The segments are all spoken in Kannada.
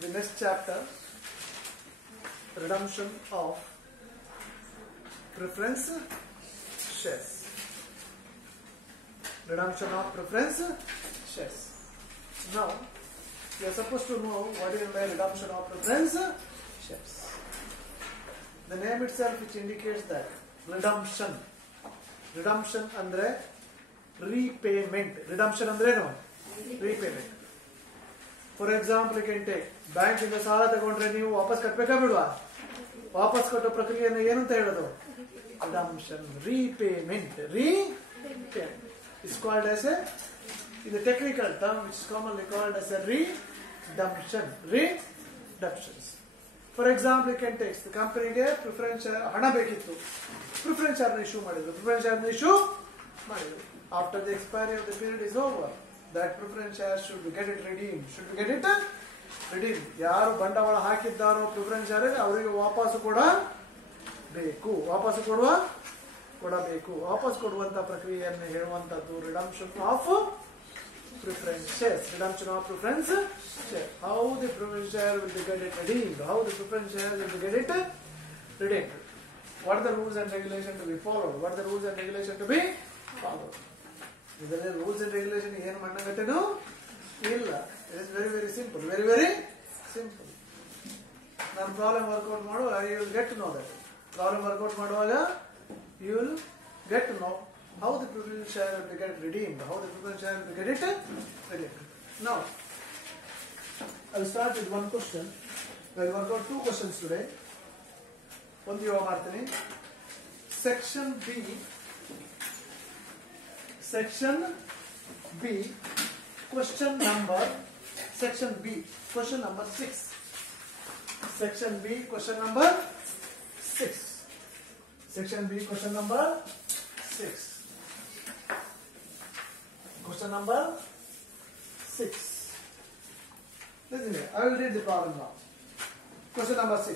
the next chapter, redemption of preference shares. Redemption of preference shares. Now, you are supposed to know what is the redemption of preference shares. The name itself which indicates that redemption. Redemption andre repayment. Redemption andre no? Repayment. For example, you can take bank in the ಸಾಲ ತಗೊಂಡ್ರೆ ನೀವು ವಾಪಸ್ ಕಟ್ಟಬೇಕಾ ಬಿಡ್ವಾ? ವಾಪಸ್ ಕಟ್ಟೋ ಪ್ರಕ್ರಿಯೆಯನ್ನು ಏನು ಅಂತ ಹೇಳೋದು? Redemption, repayment. Repayment is called as a, in the technical term, which is commonly called as a redemption. Redemptions. For example, you can take the company ಗೆ preference ಹಣ ಬೇಕಿತ್ತು, preference share issue ಮಾಡಿದ್ರು, preference share issue ಮಾಡಿದ್ರು. After the expiry of the period is over, that preference share should get it redeemed. Should we get it redeemed? ಯಾರು ಬಂಡವಾಳ ಹಾಕಿದ್ದಾರೋ preference share ಅವರಿಗೆ ವಾಪಸ್ ಕೊಡಬೇಕು. ವಾಪಸ್ ಕೊಡಬೇಕು. ವಾಪಸ್ ಕೊಡುವಂತ ಪ್ರಕ್ರಿಯೆಯನ್ನು ಹೇಳುವಂತದ್ದು redemption of preference shares. Redemption of preference share. How the preference share will be get it redeemed? How the preference share will be get it redeemed? What are the rules and regulations to be followed? What are the rules and regulations to be followed? ಇದರಲ್ಲಿ ರೂಲ್ಸ್ ಅಂಡ್ ರೆಗ್ಯುಲೇಷನ್ ಏನು ಮಣ್ಣಗಟ್ಟೆನೂ ಇಲ್ಲ. It is very very simple. Very very simple. ನಾನು ಪ್ರಾಬ್ಲಮ್ ವರ್ಕೌಟ್ ಮಾಡುವಾಗ you will get to know that. Problem work out ಮಾಡುವಾಗ you will get to know how the preference share will get redeemed, how the preference share will get it redeemed. Now, I will start with one question. I will work out two questions today. ಒಂದು ಇವಾಗ ಮಾಡ್ತೀನಿ. Section B, question number 6. Section B, question number 6. Section B, question number 6. Question number 6. Listen here. I will read the problem now. Question number 6.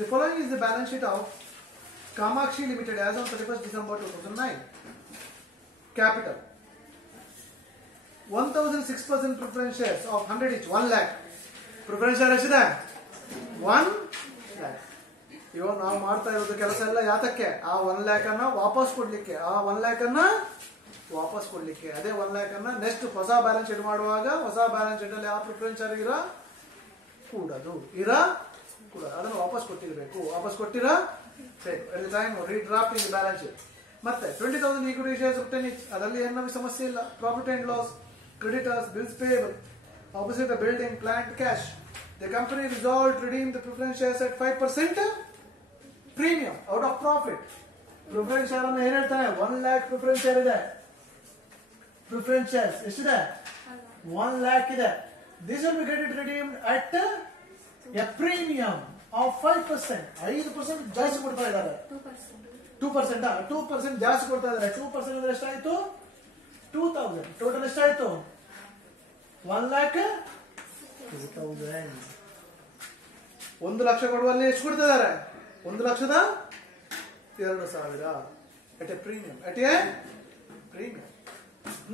The following is the balance sheet of Kamakshi Limited as on 31st December 2009. Capital 1006% preference shares of 100 each, 1 lakh. Preference share ಎಷ್ಟಿದೆ? 1 lakh. ಇವಾಗ ನಾವು ಮಾಡ್ತಾ ಇರೋದು ಕೆಲಸ ಎಲ್ಲ ಯಾತಕ್ಕೆ? ಆ 1 lakh ಅನ್ನ ವಾಪಸ್ ಕೊಡ್ಲಿಕ್ಕೆ. ಅದೇ 1 lakh ಅನ್ನ ನೆಕ್ಸ್ಟ್ ಹೊಸ ಬ್ಯಾಲೆನ್ಸ್ ಶೀಟ್ ಮಾಡುವಾಗ ಹೊಸ ಬ್ಯಾಲೆನ್ಸ್ ಶೀಟ್ ಅಲ್ಲಿ ಆ ಪ್ರಿಫರೆನ್ಸ್ ಶೇರ್ ಕೂಡದು ಅದನ್ನು ವಾಪಸ್ ಕೊಟ್ಟಿರಬೇಕು. ವಾಪಸ್ ಕೊಟ್ಟಿರಬೇಕು. At the time redrafting balance sheet. ಮತ್ತೆ 20,000 equity shares of 10 each. ಅದರಲ್ಲಿ ಏನು ಸಮಸ್ಯೆ ಇಲ್ಲ. Profit and loss, creditors, bills payable, opposite the building, plant, cash. The company resolved to redeem the preference shares at 5% premium out of profit. Preference share ಅನ್ನು ಏನು ಹೇಳ್ತಾನೆ? 1 lakh preference share ಇದೆ. Preference shares ಎಷ್ಟಿದೆ? 1 lakh ಇದೆ. This will be get it redeemed at a premium of 5%. 5% ಜಾಸ್ತಿ ಕೊಡ್ತಾ ಇದ್ದಾರೆ. 2% ಜಾಸ್ತಿ ಕೊಡ್ತಾ ಇದ್ದಾರೆ. 2% ಅಂದ್ರೆ ಎಷ್ಟಾಯ್ತು? 2,000. ಟೋಟಲ್ ಎಷ್ಟಾಯ್ತು? 1,02,000. 1 ಲಕ್ಷ ಕೊಡುವಲ್ಲಿ ಎಷ್ಟು ಕೊಡ್ತಿದ್ದಾರೆ? 1,02,000 at a premium.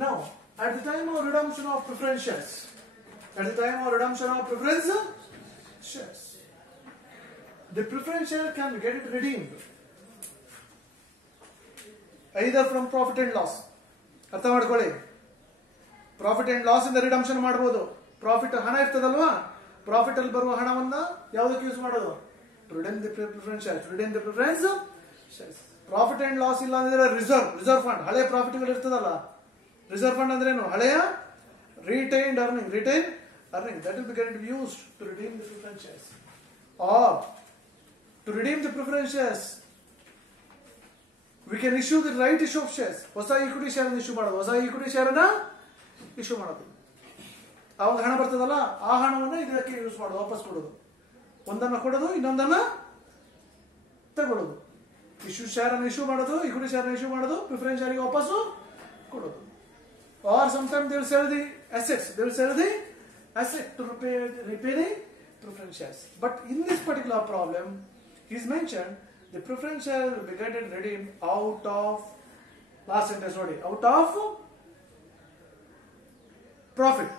Now, at the time of redemption of preference shares, the preference share can get it redeemed either from profit and loss. ಅರ್ಥ ಮಾಡ್ಕೊಳ್ಳಿ. ಪ್ರಾಫಿಟ್ ಅಂಡ್ ಲಾಸ್ ಇಂದ ರಿಡಂಪ್ಷನ್ ಮಾಡಬಹುದು. ಪ್ರಾಫಿಟ್ ಹಣ ಇರ್ತದಲ್ವಾ, ಪ್ರಾಫಿಟ್ ಅಲ್ಲಿ ಬರುವ ಹಣವನ್ನ ಯಾವುದಕ್ಕೆ ಯೂಸ್ ಮಾಡೋದು? To redeem the preference shares. Profit and loss ಇಲ್ಲ ಅಂದ್ರೆ ರಿಸರ್ವ್ ಫಂಡ್, ಹಳೆಯ ಪ್ರಾಫಿಟ್ ಗಳು ಇರ್ತದಲ್ಲ. ರಿಸರ್ವ್ ಫಂಡ್ ಅಂದ್ರೆ ಏನು? ಹಳೆಯ retained earning that will be getting used to redeem the preference shares. Or to redeem the preference shares, we can issue the right issue of shares. ಹೊಸ ಈಕ್ವಿಟಿ ಶೇರ್ ಇಶ್ಯೂ ಮಾಡೋದು. ಅವಾಗ ಹಣ ಬರ್ತದಲ್ಲ, ಆ ಹಣವನ್ನ ಇದಕ್ಕೆ ಯೂಸ್ ಮಾಡೋದು, ವಾಪಸ್ ಕೊಡೋದು. ಒಂದನ್ನ ಕೊಡೋದು, ಇನ್ನೊಂದನ್ನ ತಗೊಳ್ಳೋದು. ಇಶ್ಯೂ ಶೇರ್ ಅನ್ನು ಇಶ್ಯೂ ಮಾಡೋದು, ಈಕ್ವಿಟಿ ಶೇರ್ ಇಶ್ಯೂ ಮಾಡೋದು, ಪ್ರಿಫರೆನ್ಸ್ ಶೇರ್ಗೆ ವಾಪಸ್ಸು ಕೊಡೋದು. Or sometimes they will sell the assets. To repay the preference shares. But in this particular problem, he is mentioned the preference share will be getting redeemed out of last sentence already. Out of profit.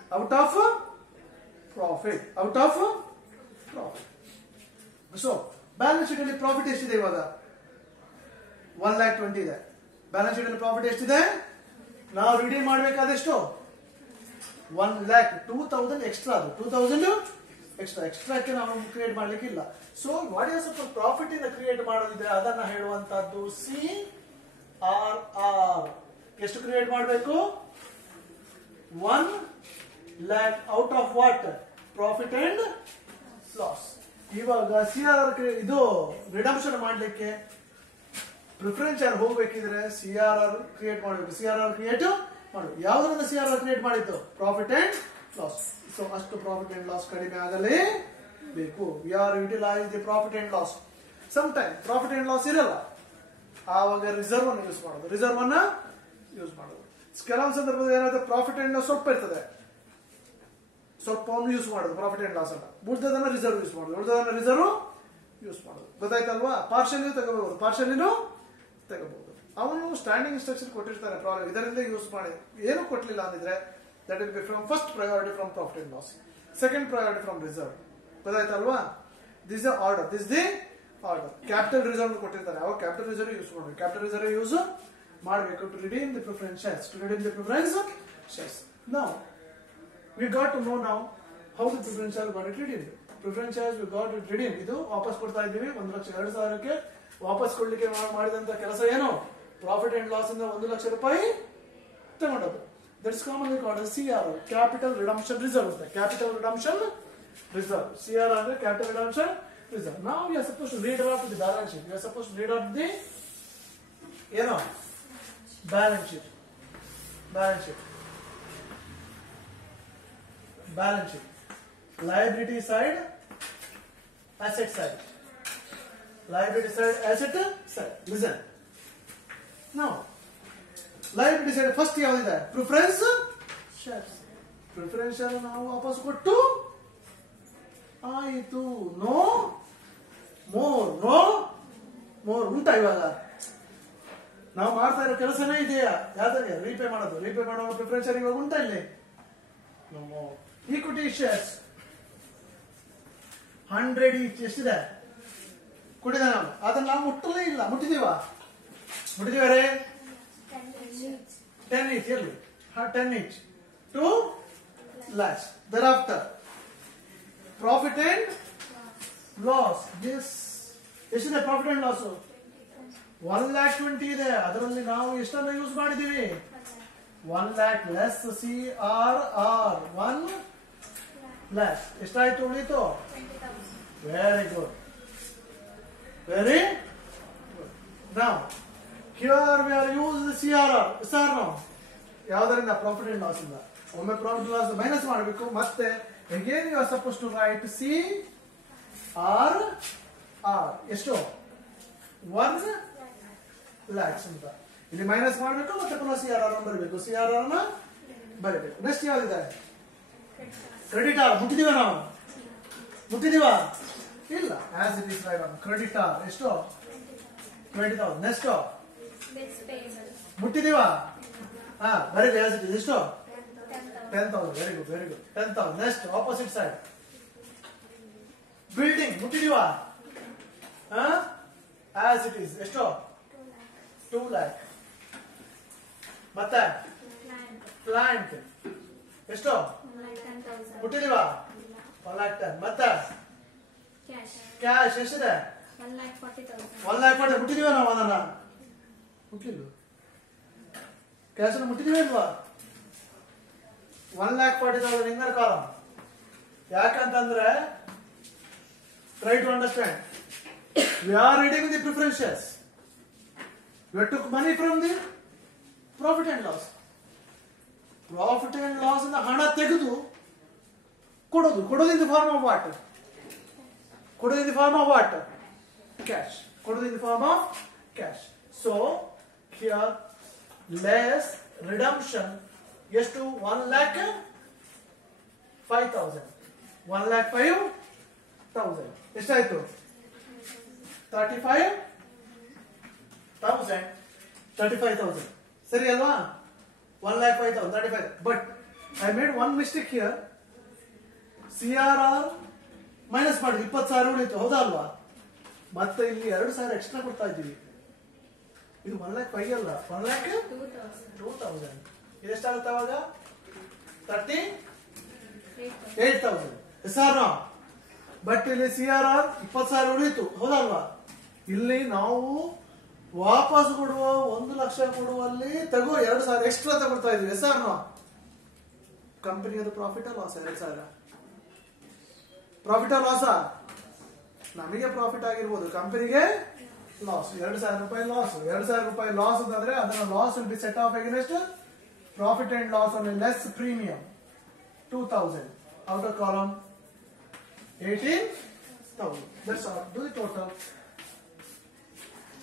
Profit. So balance sheet ಅಲ್ಲಿ ಪ್ರಾಫಿಟ್ ಎಷ್ಟಿದೆ ಇವಾಗ? 1,20,000 ಇದೆ. ಬ್ಯಾಲೆನ್ಸ್ ಶೀಟ್ ಅಲ್ಲಿ ಪ್ರಾಫಿಟ್ ಎಷ್ಟಿದೆ? ನಾವು ರಿಡೀಮ್ ಮಾಡಬೇಕಾದಷ್ಟು 1,00,000. 2,000 ಎಕ್ಸ್ಟ್ರಾ, ಅದು 2,000 ಎಕ್ಸ್ಟ್ರಾಕ್ಕೆ ನಾವು ಕ್ರಿಯೇಟ್ ಮಾಡ್ಲಿಕ್ಕೆ ಇಲ್ಲ. ಸೊ ವಾಟ್ ಇಸ್ ಪ್ರಾಫಿಟ್ ಇಂದ ಕ್ರಿಯೇಟ್ ಮಾಡೋದಿದ್ರೆ ಅದನ್ನ ಹೇಳುವಂತದ್ದು CRR. ಎಷ್ಟು ಕ್ರಿಯೇಟ್ ಮಾಡಬೇಕು? 1,00,000 out of what? Profit and loss. ಇವಾಗ CRR ಇದು ರಿಡಂಪ್ಷನ್ ಮಾಡ್ಲಿಕ್ಕೆ ಪ್ರಿಫರೆನ್ಸ್ ಶೇರ್ ಹೋಗ್ಬೇಕಿದ್ರೆ CRR ಕ್ರಿಯೇಟ್ ಮಾಡಬೇಕು. CRR ಕ್ರಿಯೇಟ್ ಮಾಡು. ಯಾವ್ದ್ರಿಂದ CRR ಕ್ರಿಯೇಟ್ ಮಾಡಿತ್ತು? Profit and loss. ಸೊ ಅಷ್ಟು ಪ್ರಾಫಿಟ್ ಅಂಡ್ ಲಾಸ್ ಕಡಿಮೆ ಆಗಲೇ ಬೇಕು. We are utilise the profit and loss. Some time profit and loss ಇರಲ್ಲ, ಆವಾಗ ರಿಸರ್ವ್ ಅನ್ನು ಯೂಸ್ ಮಾಡೋದು. ರಿಸರ್ವ್ ಅನ್ನ ಯೂಸ್ ಮಾಡೋದು. ಕೆಲವೊಂದು ಸಂದರ್ಭದಲ್ಲಿ ಏನಾಗುತ್ತೆ, ಪ್ರಾಫಿಟ್ ಅಂಡ್ ಲಾಸ್ ಸ್ವಲ್ಪ ಇರ್ತದೆ, ಸ್ವಲ್ಪವನ್ನು ಯೂಸ್ ಮಾಡೋದು ಪ್ರಾಫಿಟ್ ಅಂಡ್ ಲಾಸ್ ಅಲ್ಲ. ಉಳಿದದನ್ನ ರಿಸರ್ವ್ ಯೂಸ್ ಮಾಡೋದು. ಉಳಿದದನ್ನ ರಿಸರ್ವ್ ಯೂಸ್ ಮಾಡೋದು. ಗೊತ್ತಾಯ್ತಲ್ವಾ? ಪಾರ್ಷಿಯಲಿ ತಗೋಬಹುದು, ಪಾರ್ಷಿಯಲಿನೂ ತಗೋಬಹುದು. ಅವನು ಸ್ಟ್ಯಾಂಡಿಂಗ್ ಇನ್ಸ್ಟ್ರಕ್ಷನ್ ಕೊಟ್ಟಿರ್ತಾರೆ, ಪ್ರಾಬ್ಲಮ್ ಇದರಿಂದ ಯೂಸ್ ಮಾಡಿ. ಏನು ಕೊಟ್ಟಲಿಲ್ಲ ಅಂದಿದ್ರೆ that will be from first priority from profit and loss, second priority from reserve. ಗೊತ್ತಾಯ್ತಲ್ವಾ? this is the order, this is the order. Capital reserve ಕೊಟ್ಟಿರ್ತಾರೆ, ಅವಾಗ ಕ್ಯಾಪಿಟಲ್ ರಿಸರ್ವ್ ಯೂಸ್ ಮಾಡಬೇಕು. ಕ್ಯಾಪಿಟಲ್ ರಿಸರ್ವ್ ಯೂಸ್ ಮಾಡಬೇಕು to redeem the preference shares, to redeem the preference shares. Now we got to know now how the preference shares got it redeemed. Preference shares we got it redeemed. ಇದು ವಾಪಸ್ ಕೊಡ್ತಾ ಇದ್ದೀವಿ. 1,02,000ಕ್ಕೆ ವಾಪಸ್ ಕೊಡ್ಲಿಕ್ಕೆ ಮಾಡಿದಂತ ಕೆಲಸ ಏನು? ಪ್ರಾಫಿಟ್ ಅಂಡ್ ಲಾಸ್ ಇಂದ 1,00,000 ರೂಪಾಯಿ ತಗೊಂಡದ್ದು. That's commonly called as CRR, Capital Redemption Reserve. Capital Redemption Reserve. CRR is Capital Redemption Reserve. Now we are supposed to read out the balance sheet. We are supposed to read out the balance sheet. Balance sheet. Balance sheet. Liability side, asset side. Liability side, asset side. Listen. Now, liability side first ಯಾವ್ದಿದೆ? Preference shares. ಪ್ರಿಫರೆನ್ಸ್ ಶೇರ್ ನಾವು ವಾಪಸ್ ಕೊಟ್ಟು ಆಯಿತು. ನೋ ಮೋರ್ ಉಂಟಾ? ಇವಾಗ ನಾವು ಮಾಡ್ತಾ ಇರೋ ಕೆಲಸನೇ ಇದೆಯಾ? ಯಾವ್ದಾಗೆ ರೀಪೇ ಮಾಡೋದು? ರೀಪೇ ಮಾಡೋ ಪ್ರಿಫರೆನ್ಸ್ ಶೇರ್ ಇವಾಗ ಉಂಟಾ ಇಲ್ಲಿ? ಈಕ್ವಿಟಿ ಶೇರ್ಸ್ 100 ಈಚ್ ಎಷ್ಟಿದೆ? ಕೊಟ್ಟಿದೆ ನಾವು. ಅದನ್ನ ನಾವು ಮುಟ್ಟಲೇ ಇಲ್ಲ. ಮುಟ್ಟಿದೀವಾ? ಮುಟ್ಟಿದೀವರೇ? 10 each yearly. 10 each. 2 lakhs. Thereafter, profit and loss. This ಎಷ್ಟಿದೆ ಪ್ರಾಫಿಟ್ ಅಂಡ್ ಲಾಸ್? 1,20,000 ಇದೆ. ಅದರಲ್ಲಿ ನಾವು ಎಷ್ಟನ್ನು ಯೂಸ್ ಮಾಡಿದೀವಿ? 1,00,000 ಲೆಸ್ CRR 1,00,000. ಎಷ್ಟಾಯ್ತು ಉಳಿತು? Very good, very good. ನಾವು here we are used CRR. Sir ನಾವು ಯಾವುದರಿಂದ? ಪ್ರಾಫಿಟ್ ಅಂಡ್ ಲಾಸ್ ಇಂದ. ಒಮ್ಮೆ ಪ್ರಾಫಿಟ್ ಲಾಸ್ ಮೈನಸ್ ಮಾಡಬೇಕು. ಮತ್ತೆ again you are supposed to write CRR. ಎಷ್ಟು? 1,00,000 ಅಂತ ಇಲ್ಲಿ ಮೈನಸ್ ಮಾಡಬೇಕು. ಮತ್ತೆ ಪುನಃ CRR ಬರಬೇಕು. CRR ನ ಬರಬೇಕು. ನೆಕ್ಸ್ಟ್ ಯಾವ್ದಿದೆ? ಕ್ರೆಡಿಟಾರ್. ಮುಟ್ಟಿದೀವ ನಾವು? ಮುಟ್ಟಿದೀವಾ? ಇಲ್ಲ. As it is right. Creditor ಎಷ್ಟು? 20,000. ನೆಕ್ಸ್ಟ್ ಮುಟ್ಟಿದೀವಾ? ಬರೀ ಆಸ್ ಇಟ್ ಇಸ್ ಎಷ್ಟು? 10,000. Very good, very good. 10,000. Next opposite side building. ಮುಟ್ಟಿದೀವಾ? ಆಸ್ ಇಟ್ ಇಸ್ ಎಷ್ಟು? 2,00,000. ಮತ್ತೆ ಪ್ಲಾಂಟ್ ಎಷ್ಟು? ಮುಟ್ಟಿದೀವಾ? 1,10,000. ಮತ್ತೆ ಕ್ಯಾಶ್ ಎಷ್ಟಿದೆ? 1,40,000. ಮುಟ್ಟಿದೀವ ನಾವು? ಅದನ್ನ ಮುಟ್ಟಿಲ್ಲ. ಕ್ಯಾಶ್ ಮುಟ್ಟಿದೀವಿ ಇಲ್ವಾ? 1,40,000 ಇಂದರ್ ಕಾಲಮ್. ಯಾಕಂತಂದ್ರೆ try to understand, we are reading the preference shares. We took money from the profit and loss. Profit and loss ಇಂದ ಹಣ ತೆಗೆದು ಕೊಡೋದು in the form of what? ಕೊಡೋದು in the form of what? Cash. ಕೊಡೋದು in the form of cash. So here less redemption ಎಷ್ಟು? 1,05,000. 1,05,000 ಎಷ್ಟಾಯ್ತು? 35,000. ಸರಿ ಅಲ್ವಾ? 1,05,000, 35. But I made one mistake here. CRR minus ಮಾಡಿ 20,000 ಉಳಿತು, ಹೌದಾ ಅಲ್ವಾ? ಮತ್ತೆ ಇಲ್ಲಿ 2,000 ಎಕ್ಸ್ಟ್ರಾ ಕೊಡ್ತಾ ಇದ್ದೀವಿ. ಇದು 1,05,000 ಅಲ್ಲ, 1,02,000. ಇದೆಷ್ಟಾಗುತ್ತೆ ಅವಾಗ? 38,000. SR. ಬಟ್ ಇಲ್ಲಿ CRR 20,000 ಉಳಿತು, ಹೌದಲ್ವಾ? ಇಲ್ಲಿ ನಾವು ವಾಪಸ್ ಕೊಡುವ 1,00,000 ಕೊಡುವಲ್ಲಿ ತಗೋ 2,000 ಎಕ್ಸ್ಟ್ರಾ ತಗೊಳ್ತಾ ಇದೀವಿ. SR. ಕಂಪನಿಯದು ಪ್ರಾಫಿಟ್ ಲಾಸ್? 2,000 profit loss? ನಮಗೆ ಪ್ರಾಫಿಟ್ ಆಗಿರ್ಬೋದು, ಕಂಪನಿಗೆ ಲಾಸ್. 2,000 ರೂಪಾಯಿ ಲಾಸ್. 2,000 ರೂಪಾಯಿ ಲಾಸ್ ಅಂತಂದ್ರೆ ಅದನ್ನ loss will be set of against profit and loss on less premium 2,000. Outer column 18,000. That's all. Do the total.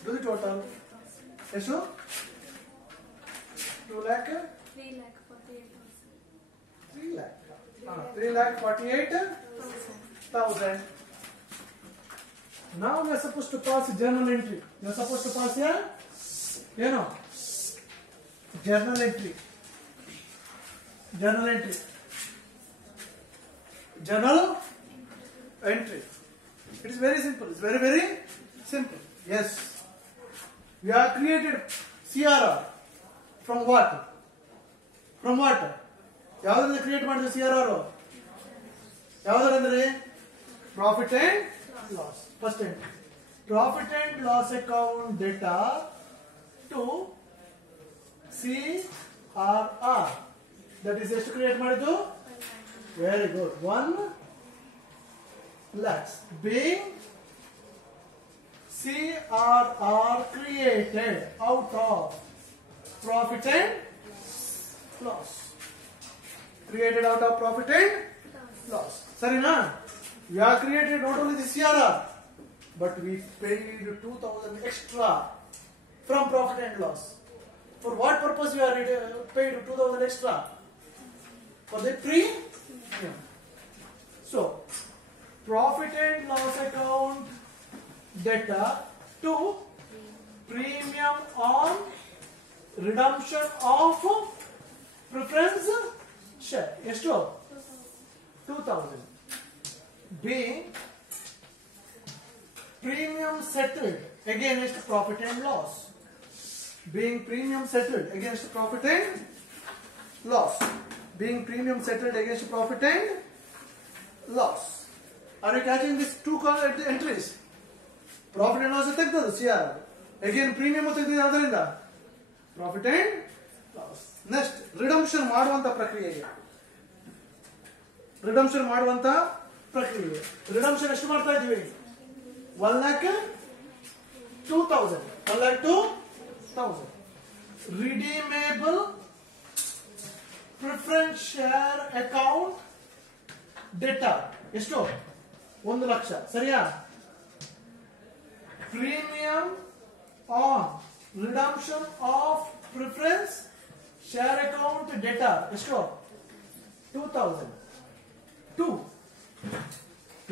Do the total. ಎಷ್ಟು? 2 lakh? 3,48,000. Now we are supposed to pass journal entry. You are supposed to pass here, you know, journal entry. Journal entry. Journal entry. It is very simple. It's very, very simple. Yes. We have created CRR from what? From what? ಯಾವ್ದ್ರಿಂದ ಕ್ರಿಯೇಟ್ ಮಾಡಿದ್ವಿ CRR? ಯಾವ್ದ್ರಂದ್ರೆ profit and loss. First entry profit and loss account debtor to CRR. That is ಎಷ್ಟು ಕ್ರಿಯೇಟ್ ಮಾಡಿದ್ದು? Very good. 1 lakh being CRR created out of profit and loss. Created out of profit and loss. Sarina? We have created not only the CRR, but we paid 2,000 extra from profit and loss. For what purpose we are paid 2,000 extra? For the premium. So, profit and loss account data to premium on redemption of preference share. ಎಷ್ಟು? 2,000. Being premium settled against profit and loss. Being premium settled against profit and loss. Being premium settled against profit and loss. Are you catching these two entries? Profit and loss ತೆಗೆದದ್ದು CR. Again premium ತೆಗೆದಿದೆ, ಅದರಿಂದ profit and loss. Next, redemption ಮಾಡುವಂತ ಪ್ರಕ್ರಿಯೆಗೆ. ರಿಡಂಪ್ಷನ್ ಮಾಡುವಂತ ಪ್ರಕ್ರಿಯೆ. ರಿಡಂಪ್ಷನ್ ಎಷ್ಟು ಮಾಡ್ತಾ ಇದೀವಿ? 1,02,000. 1,02,000. Redeemable preference share account data ಎಷ್ಟು? 1,00,000. ಸರಿಯಾ? Premium on redemption of preference share account data ಎಷ್ಟು? 2,000. 2.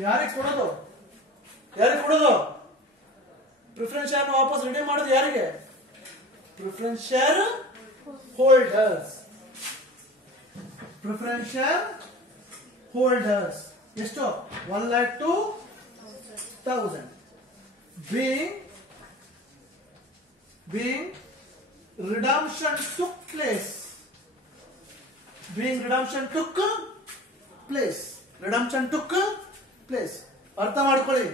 ಯಾರಿಗೆ ಕೊಡೋದು? ಯಾರಿಗೆ ಕೊಡೋದು? ಪ್ರಿಫರೆನ್ಸ್ ಶೇರ್ ವಾಪಸ್ ರಿಡೀಮ್ ಮಾಡೋದು ಯಾರಿಗೆ? Preference share holders. Preference share holders ಎಷ್ಟು? 1,02,000. Being redemption took place. Being redemption took place. Redemption took place. ಅರ್ಥ ಮಾಡ್ಕೊಳ್ಳಿ.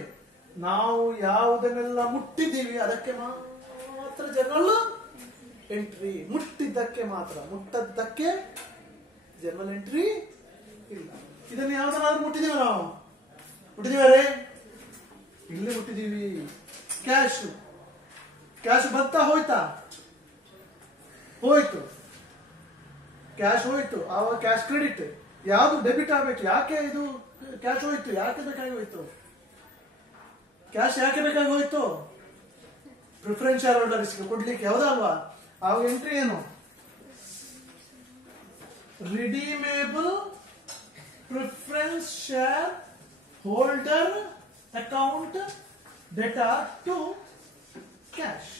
ನಾವು ಯಾವುದನ್ನೆಲ್ಲ ಮುಟ್ಟಿದ್ದೀವಿ ಅದಕ್ಕೆ ಮಾತ್ರ ಜನರಲ್ ಎಂಟ್ರಿ. ಮುಟ್ಟಿದ್ದಕ್ಕೆ ಮಾತ್ರ, ಮುಟ್ಟದ್ದಕ್ಕೆ ಜನರಲ್ ಎಂಟ್ರಿ ಇಲ್ಲ. ಇದನ್ನ ಯಾವ್ದಾದ್ರು ಮುಟ್ಟಿದೀವಿ ನಾವು? ಮುಟ್ಟಿದೀವಿ ಇಲ್ಲಿ ಮುಟ್ಟಿದೀವಿ. ಕ್ಯಾಶ್ ಕ್ಯಾಶ್ ಬರ್ತಾ ಹೋಯ್ತಾ? ಹೋಯ್ತು. ಕ್ಯಾಶ್ ಹೋಯ್ತು. ಆವಾಗ ಕ್ಯಾಶ್ ಕ್ರೆಡಿಟ್. ಯಾವುದು ಡೆಬಿಟ್ ಆಗಬೇಕು? ಯಾಕೆ ಇದು ಕ್ಯಾಶ್ ಹೋಯ್ತು? ಯಾಕೆ ಬೇಕಾಗಿ ಹೋಯ್ತು? ಕ್ಯಾಶ್ ಯಾಕೆ ಬೇಕಾಗಿ ಹೋಯ್ತು? ಪ್ರಿಫರೆನ್ಸ್ ಶೇರ್ ಹೋಲ್ಡರ್ಸ್ ಕೊಡ್ಲಿಕ್ಕೆ, ಹೌದಲ್ವಾ? ಆವಾಗ ಎಂಟ್ರಿ ಏನು? Redeemable preference shareholder account debtor to cash.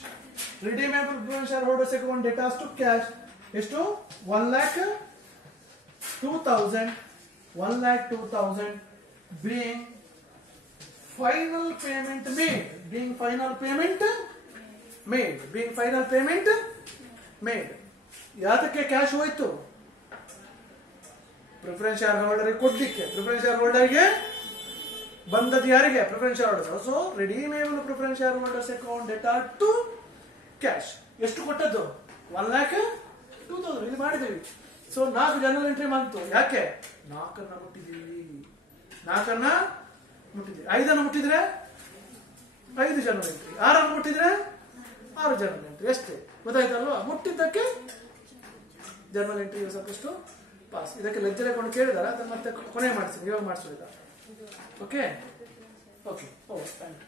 Redeemable preference shareholders account debtor to cash ಎಷ್ಟು? 1,02,000. 1,02,000 being final payment made, being final payment made, being final payment made. ಯಾತಕ್ಕೆ ಕ್ಯಾಶ್ ಹೋಯ್ತು? ಪ್ರಿಫರೆನ್ಸ್ ಶೇರ್ ಹೋಲ್ಡರ್ ಕೊಡ್ಲಿಕ್ಕೆ. ಪ್ರಿಫರೆನ್ಸ್ ಶೇರ್ ಹೋಲ್ಡರ್ಗೆ ಬಂದದ್ದು ಯಾರಿಗೆ? Preference shareholder. So redeemable preference shareholders account debtor to cash. ಎಷ್ಟು ಕೊಟ್ಟದ್ದು? 1,02,000 ಇಲ್ಲಿ ಮಾಡಿದ್ದೀವಿ. ಸೊ 4 ಜನರಲ್ ಎಂಟ್ರಿ ಬಂತು. ಯಾಕೆ? 4 ಮುಟ್ಟಿದ್ದೀವಿ. 4 ಮುಟ್ಟಿದ್ದೀವಿ. 5 ಮುಟ್ಟಿದ್ರೆ 5 ಜನರಲ್ ಎಂಟ್ರಿ. 6 ಮುಟ್ಟಿದ್ರೆ 6 ಜನರಲ್ ಎಂಟ್ರಿ. ಎಷ್ಟೇ ಗೊತ್ತಾಯ್ತಲ್ವಾ? ಮುಟ್ಟಿದ್ದಕ್ಕೆ ಜನರಲ್ ಎಂಟ್ರಿ ಸಪೋಸ್ ಪಾಸ್. ಇದಕ್ಕೆ ಲೆಜ್ಜರ್ ಅಕೌಂಟ್ ಕೇಳಿದಾರ, ಅದನ್ನ ಮತ್ತೆ ಕೊನೆ ಮಾಡಿಸ್ತೀನಿ, ಇವಾಗ ಮಾಡಿಸೋದಿಲ್ಲ. Okay okay. Oh thank you.